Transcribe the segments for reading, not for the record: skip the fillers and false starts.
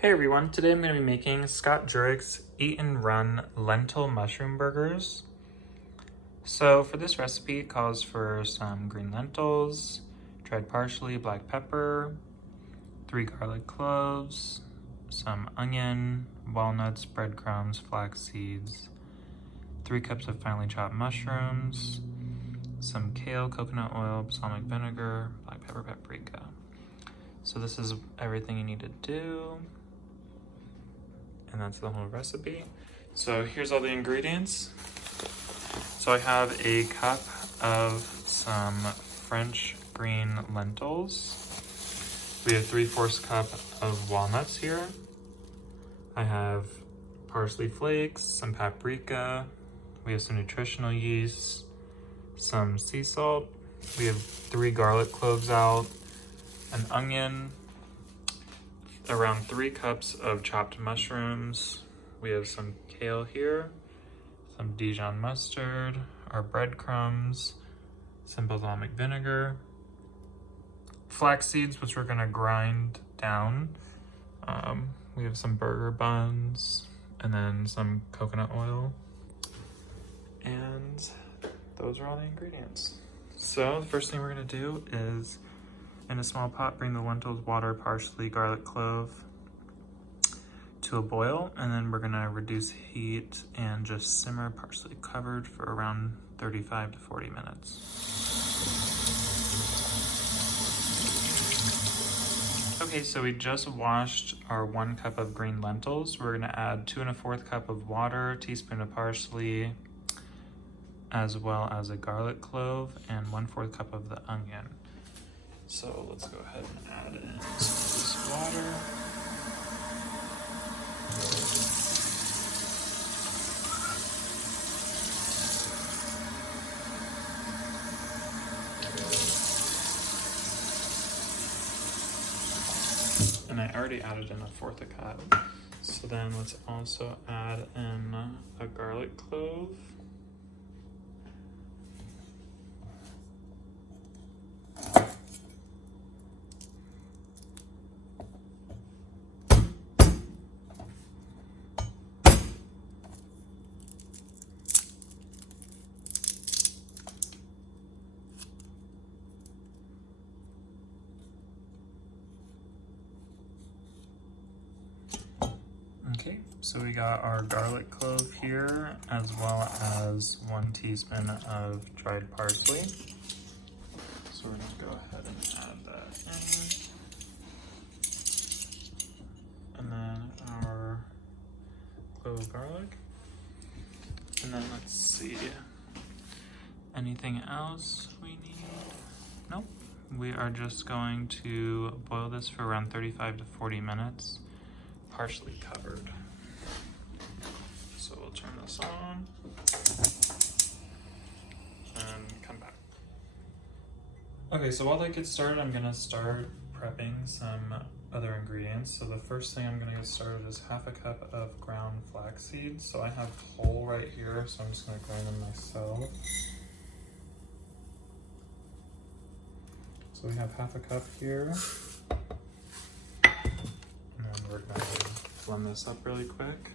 Hey everyone, today I'm going to be making Scott Jurek's Eat and Run Lentil-Mushroom Burgers. So for this recipe, it calls for some green lentils, dried parsley, black pepper, 3 garlic cloves, some onion, walnuts, breadcrumbs, flax seeds, 3 cups of finely chopped mushrooms, some kale, coconut oil, balsamic vinegar, black pepper, paprika. So this is everything you need to do. And that's the whole recipe. So here's all the ingredients. So I have a cup of some French green lentils. We have 3/4 cup of walnuts here. I have parsley flakes, some paprika. We have some nutritional yeast, some sea salt. We have 3 garlic cloves out, an onion, around 3 cups of chopped mushrooms. We have some kale here, some Dijon mustard, our breadcrumbs, some balsamic vinegar, flax seeds, which we're gonna grind down. We have some burger buns, and then some coconut oil. And those are all the ingredients. So the first thing we're gonna do is, in a small pot, bring the lentils, water, parsley, garlic clove to a boil, and then we're gonna reduce heat and just simmer partially covered for around 35 to 40 minutes. Okay, so we just washed our 1 cup of green lentils. We're gonna add 2 1/4 cup of water, teaspoon of parsley, as well as a garlic clove, and 1/4 cup of the onion. So let's go ahead and add in some of this water. And I already added in 1/4 cup. So then let's also add in a garlic clove. Okay, so we got our garlic clove here, as well as 1 teaspoon of dried parsley. So we're gonna go ahead and add that in. And then our clove of garlic. And then let's see, anything else we need? Nope. We are just going to boil this for around 35 to 40 minutes. Partially covered. So we'll turn this on and come back. Okay, so while that gets started, I'm gonna start prepping some other ingredients. So the first thing I'm gonna get started is 1/2 cup of ground flax seeds. So I have whole right here, so I'm just gonna grind them myself. So we have 1/2 cup here. We're going to blend this up really quick.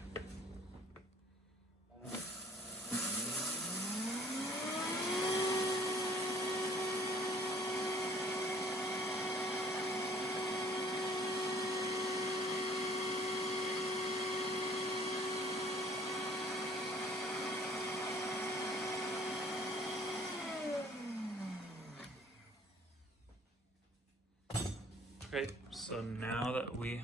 Okay, so now that we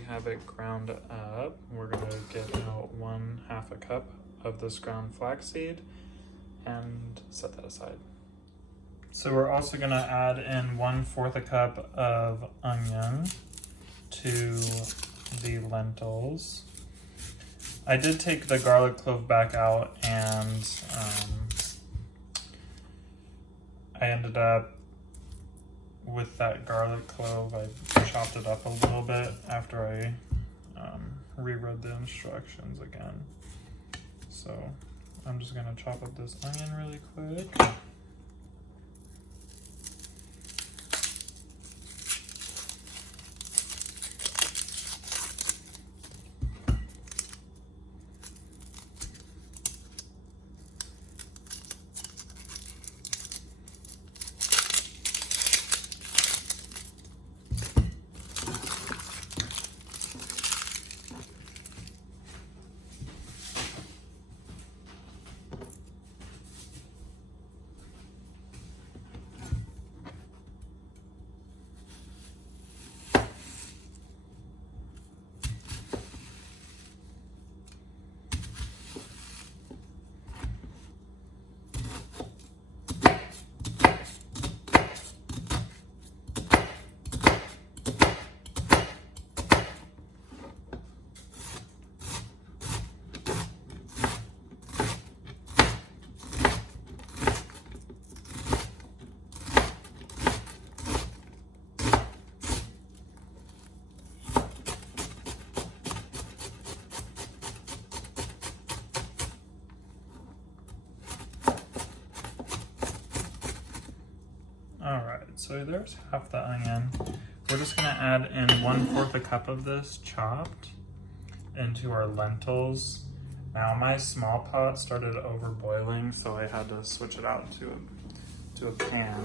have it ground up, we're gonna get out 1/2 cup of this ground flaxseed and set that aside. So we're also gonna add in 1/4 cup of onion to the lentils. I did take the garlic clove back out, and I ended up with that garlic clove. I chopped it up a little bit after I reread the instructions again. So I'm just gonna chop up this onion really quick. So there's half the onion. We're just gonna add in 1/4 a cup of this chopped into our lentils. Now my small pot started over boiling, so I had to switch it out to a pan.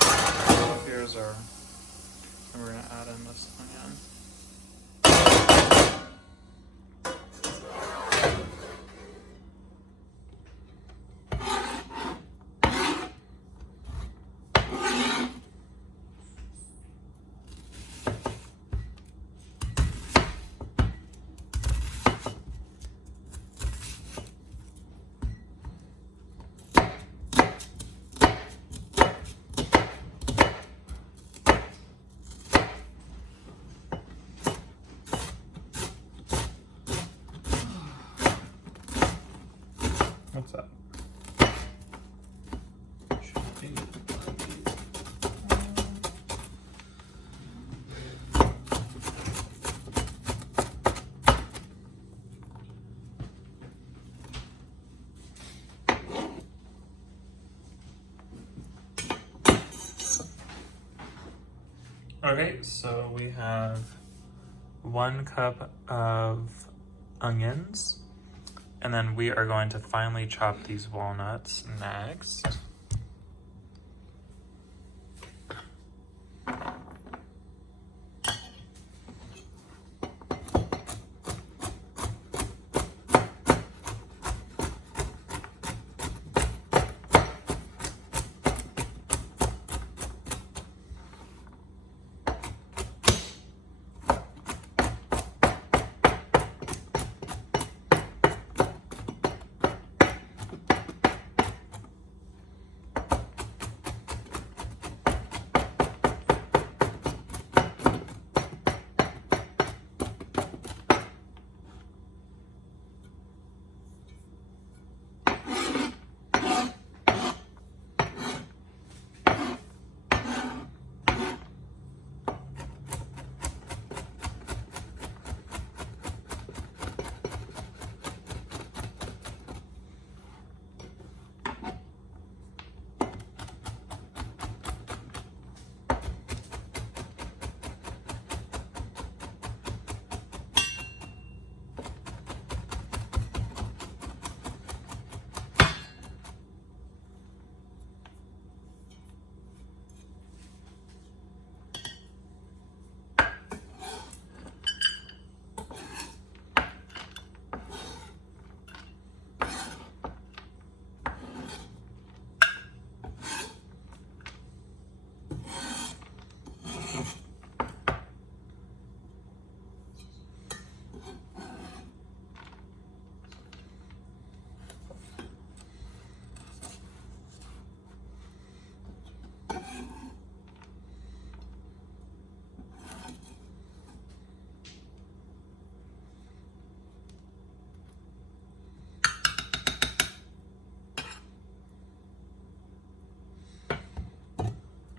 So here's our, and we're gonna add in this onion. What's that? Okay, so we have 1 cup of onions, and then we are going to finely chop these walnuts next.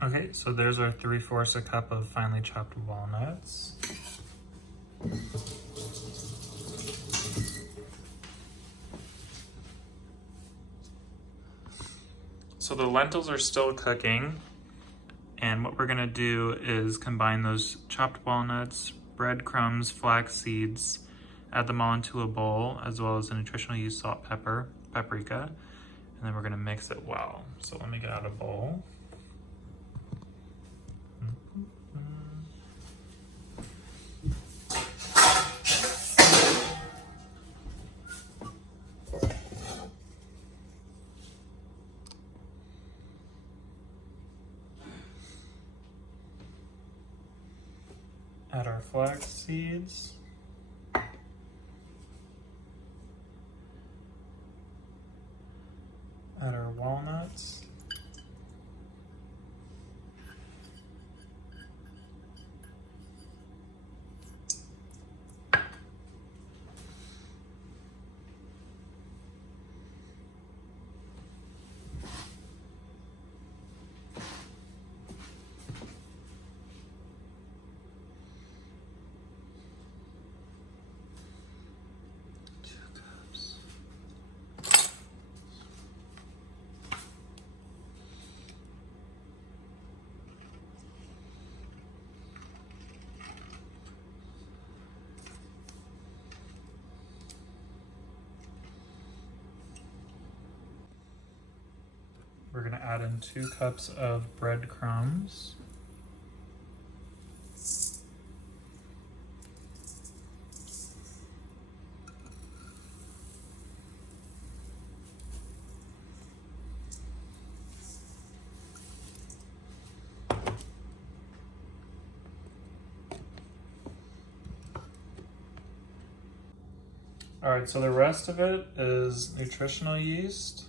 Okay, so there's our 3/4 a cup of finely chopped walnuts. So the lentils are still cooking, and what we're gonna do is combine those chopped walnuts, breadcrumbs, flax seeds, add them all into a bowl, as well as the nutritional yeast, salt, pepper, paprika, and then we're gonna mix it well. So let me get out a bowl. Add our flax seeds. Add our walnuts. we're gonna add in 2 cups of breadcrumbs. All right, so the rest of it is nutritional yeast,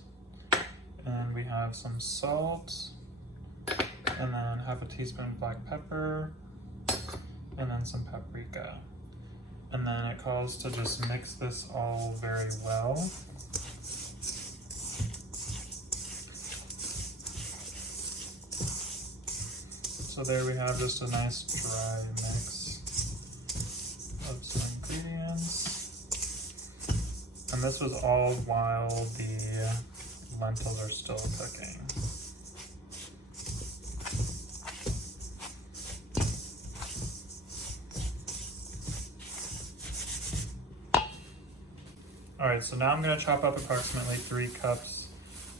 and we have some salt, and then half a teaspoon black pepper, and then some paprika. And then it calls to just mix this all very well. So there we have just a nice dry mix of some ingredients. And this was all while the lentils are still cooking. All right, so now I'm gonna chop up approximately 3 cups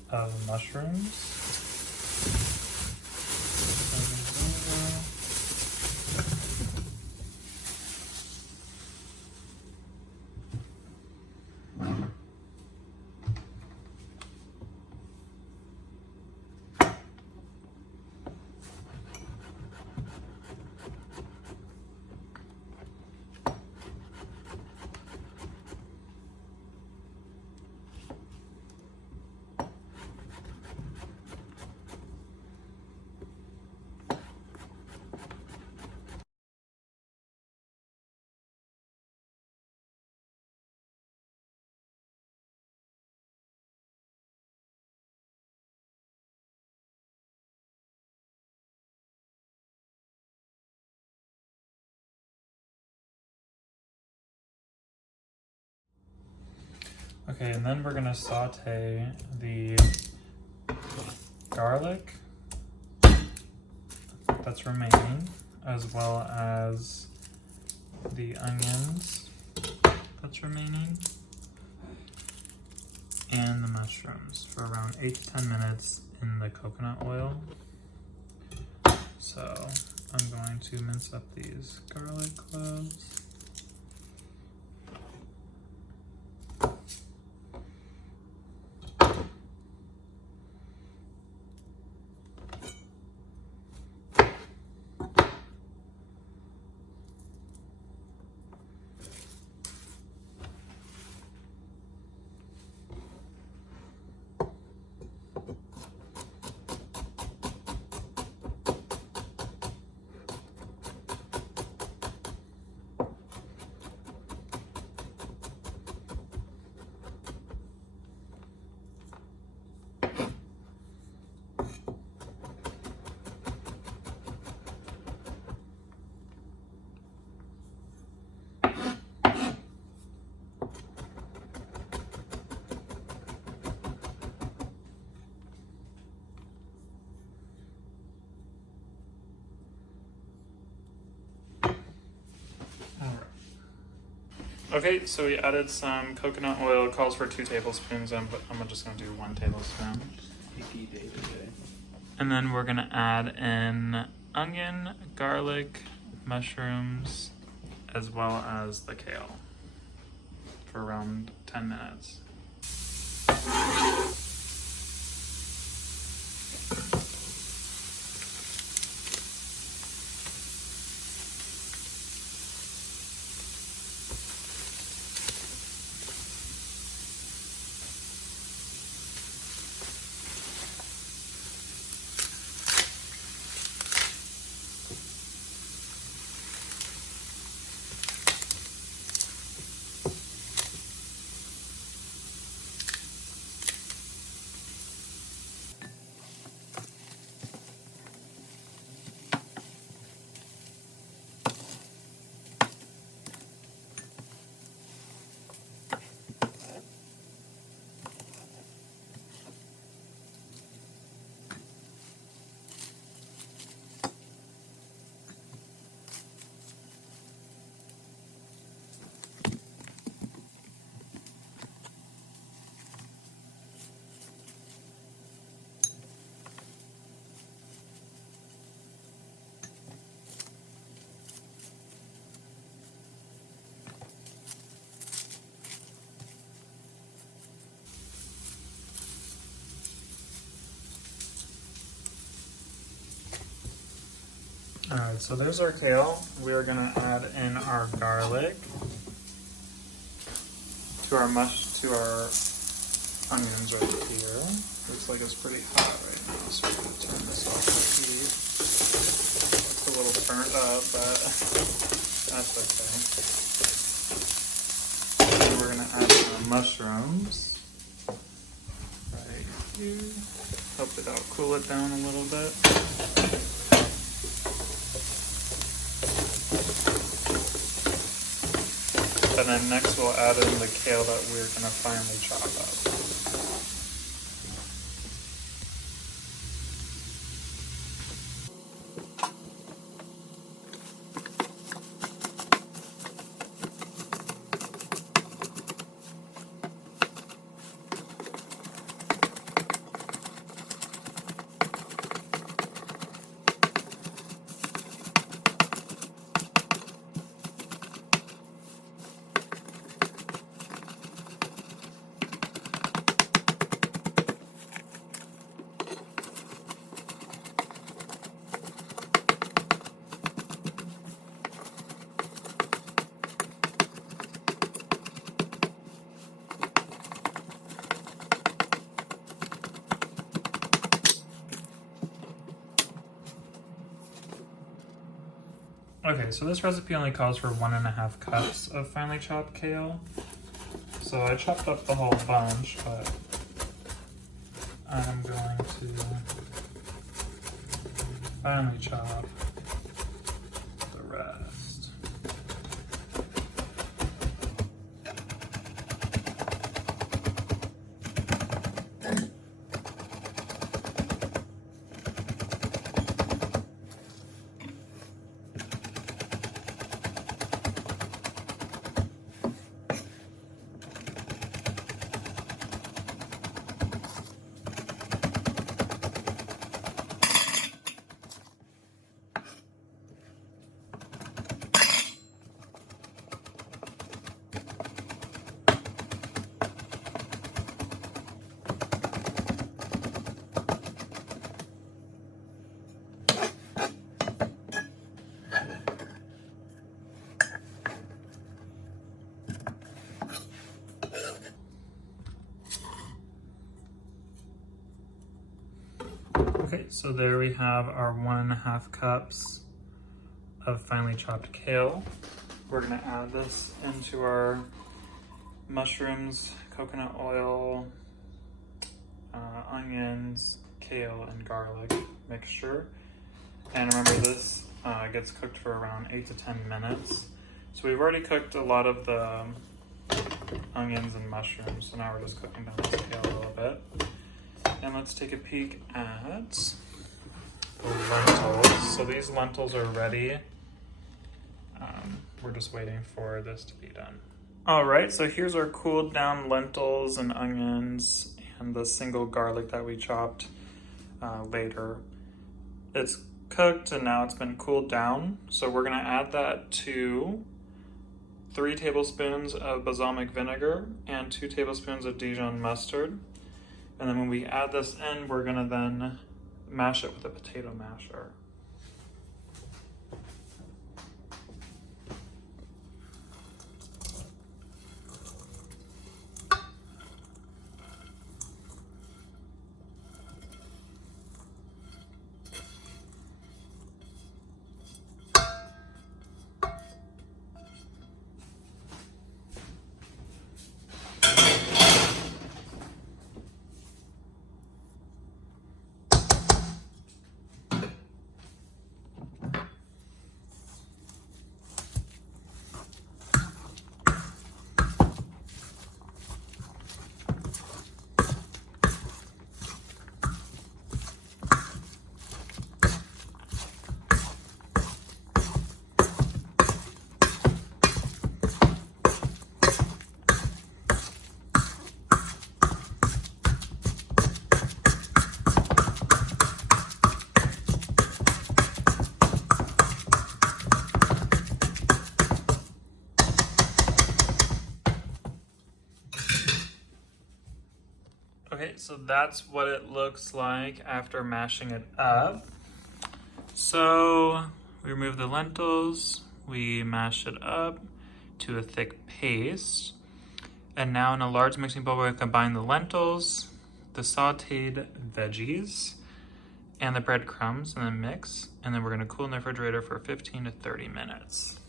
of mushrooms. Okay, and then we're gonna saute the garlic that's remaining, as well as the onions that's remaining, and the mushrooms for around 8 to 10 minutes in the coconut oil. So I'm going to mince up these garlic cloves. Okay, so we added some coconut oil. It calls for 2 tablespoons, but I'm just gonna do 1 tablespoon. And then we're gonna add in onion, garlic, mushrooms, as well as the kale for around 10 minutes. All right, so there's our kale. We are gonna add in our garlic to our onions right here. Looks like it's pretty hot right now, so we're gonna turn this off the heat. It's a little turned up, but that's okay. And we're gonna add some mushrooms right here. Hope that that'll cool it down a little bit. And then next we'll add in the kale that we're gonna finely chop up. Okay, so this recipe only calls for 1.5 cups of finely chopped kale. So I chopped up the whole bunch, but I'm going to finely chop the rest. Okay, so there we have our 1.5 cups of finely chopped kale. We're gonna add this into our mushrooms, coconut oil, onions, kale, and garlic mixture. And remember, this gets cooked for around 8 to 10 minutes. So we've already cooked a lot of the onions and mushrooms, so now we're just cooking down this kale a little bit. And let's take a peek at the lentils. So these lentils are ready. We're just waiting for this to be done. All right, so here's our cooled down lentils and onions and the single garlic that we chopped later. It's cooked and now it's been cooled down. So we're gonna add that to 3 tablespoons of balsamic vinegar and 2 tablespoons of Dijon mustard. And then when we add this in, we're gonna then mash it with a potato masher. Okay, so that's what it looks like after mashing it up. So we remove the lentils, we mash it up to a thick paste. And now in a large mixing bowl, we're gonna combine the lentils, the sauteed veggies, and the breadcrumbs, and then mix. And then we're gonna cool in the refrigerator for 15 to 30 minutes.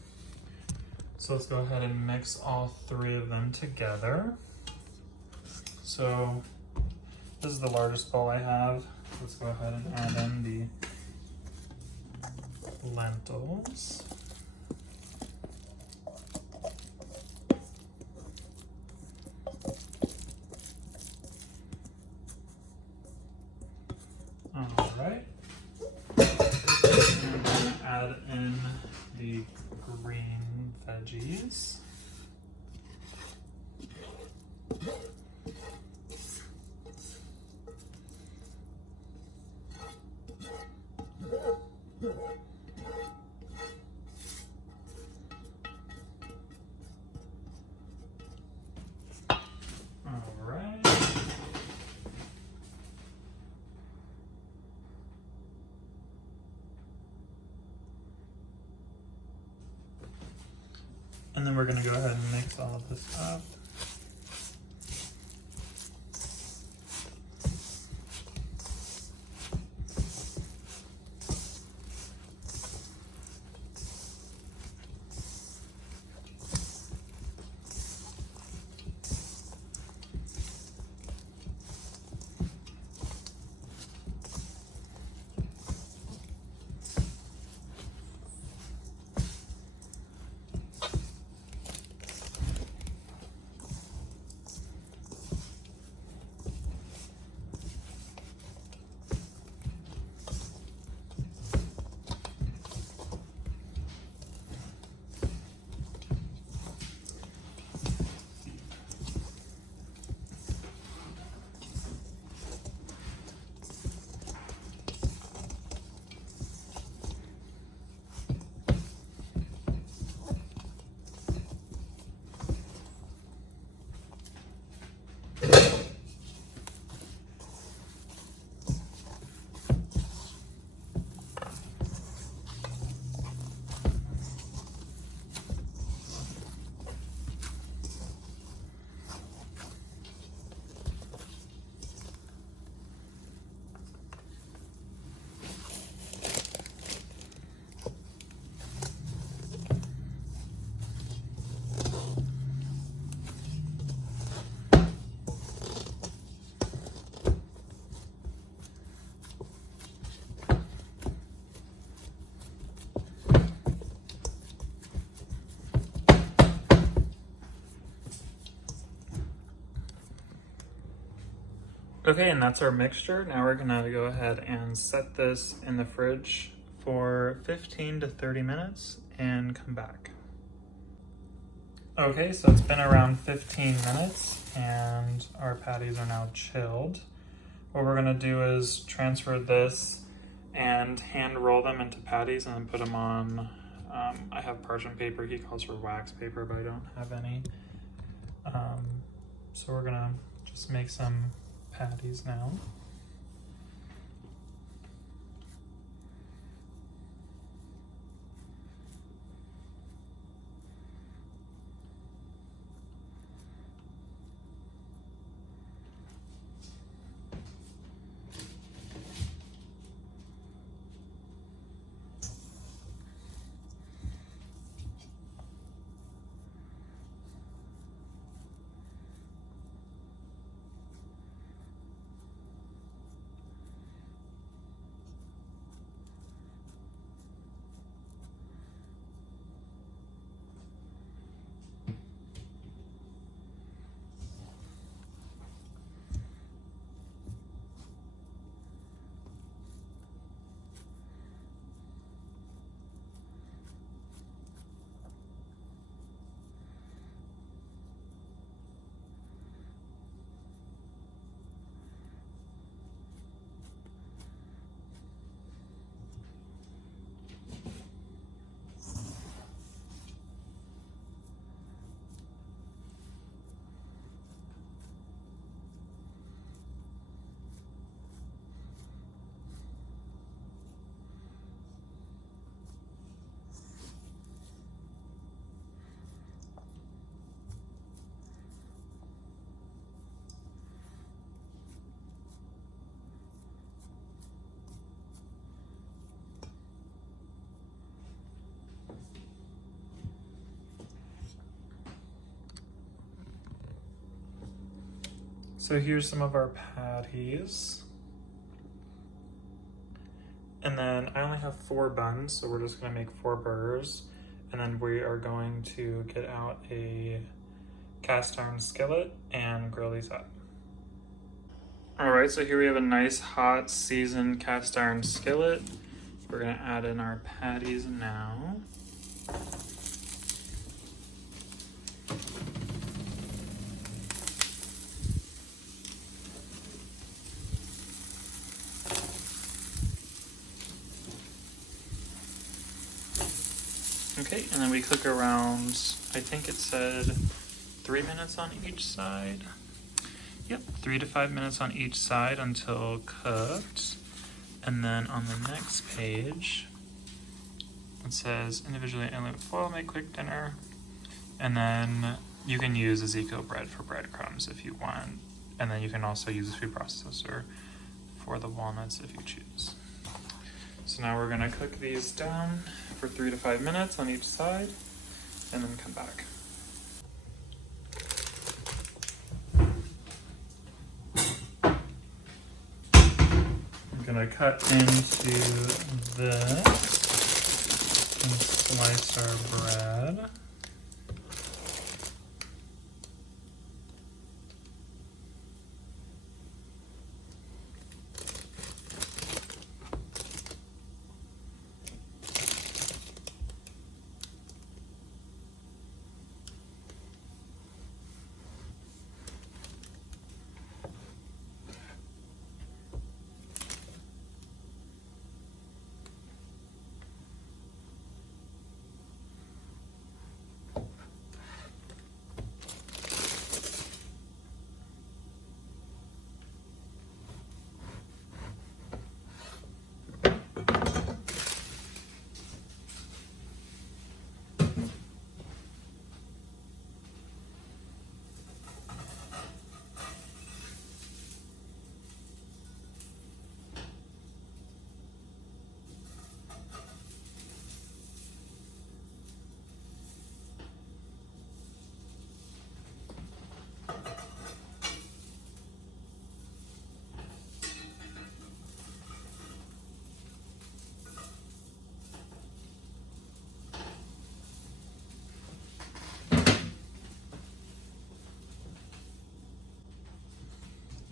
So let's go ahead and mix all three of them together. So this is the largest bowl I have. Let's go ahead and add in the lentils. All right. And then add in the green veggies. All right. And then we're going to go ahead and mix all of this up. Okay, and that's our mixture. Now we're gonna go ahead and set this in the fridge for 15 to 30 minutes and come back. Okay, so it's been around 15 minutes and our patties are now chilled. What we're gonna do is transfer this and hand roll them into patties and then put them on, I have parchment paper, he calls for wax paper, but I don't have any. So we're gonna just make some patties now. So here's some of our patties. And then I only have 4 buns, so we're just gonna make 4 burgers. And then we are going to get out a cast iron skillet and grill these up. All right, so here we have a nice hot seasoned cast iron skillet. We're gonna add in our patties now. Okay, and then we cook around, I think it said 3 minutes on each side. Yep, 3 to 5 minutes on each side until cooked. And then on the next page, it says individually inlet foil, make quick dinner. And then you can use Ezekiel bread for breadcrumbs if you want. And then you can also use a food processor for the walnuts if you choose. So now we're gonna cook these down for 3 to 5 minutes on each side and then come back. I'm gonna cut into this and slice our bread.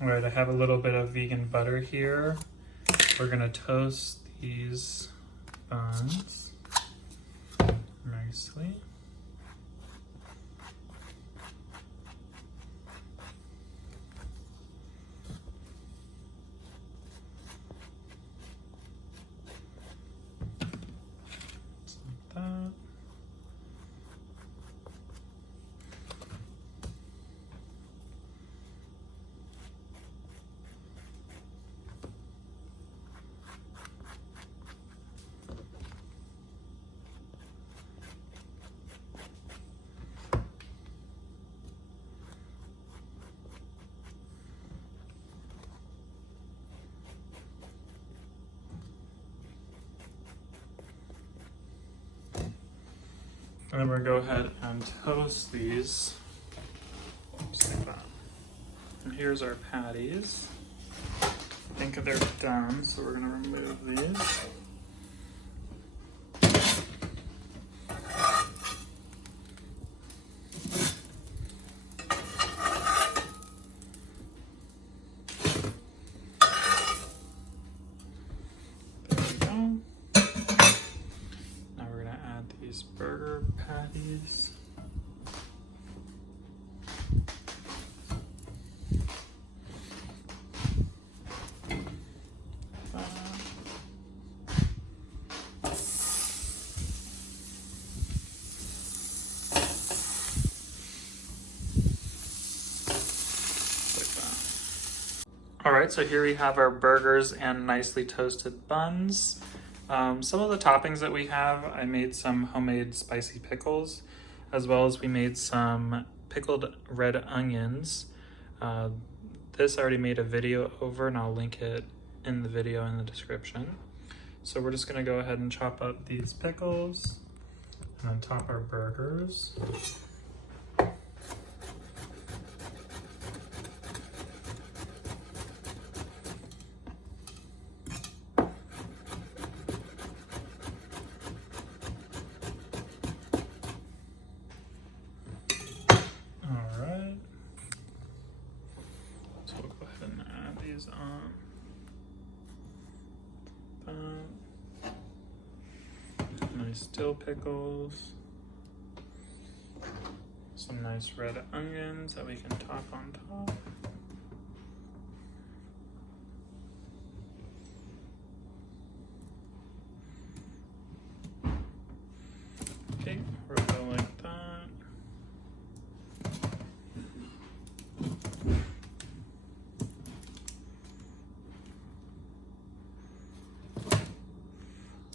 All right, I have a little bit of vegan butter here. We're gonna toast these buns nicely. Just like that. And then we're gonna go ahead and toast these, just like that. And here's our patties. I think they're done, so we're gonna remove these. Burger patties. All right, so here we have our burgers and nicely toasted buns. Some of the toppings that we have, I made some homemade spicy pickles, as well as we made some pickled red onions. This I already made a video over, and I'll link it in the video in the description. So we're just gonna go ahead and chop up these pickles and then top our burgers. nice dill pickles. Some nice red onions that we can top on top. Okay, we'll go like that.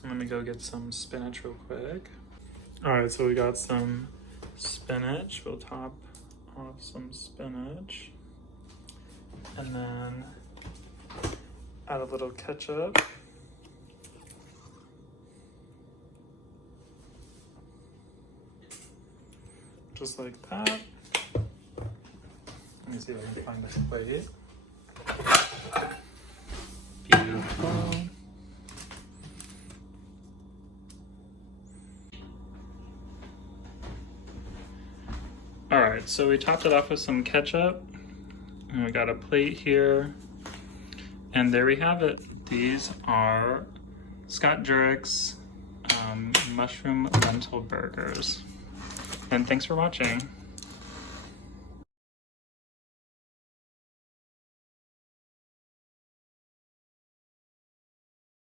Let me go get some spinach real quick. All right, so we got some spinach. We'll top off some spinach. And then add a little ketchup. Just like that. Let me see if I can find this plate. Beautiful. All right, so we topped it off with some ketchup, and we got a plate here, and there we have it. These are Scott Jurek's mushroom lentil burgers. And thanks for watching.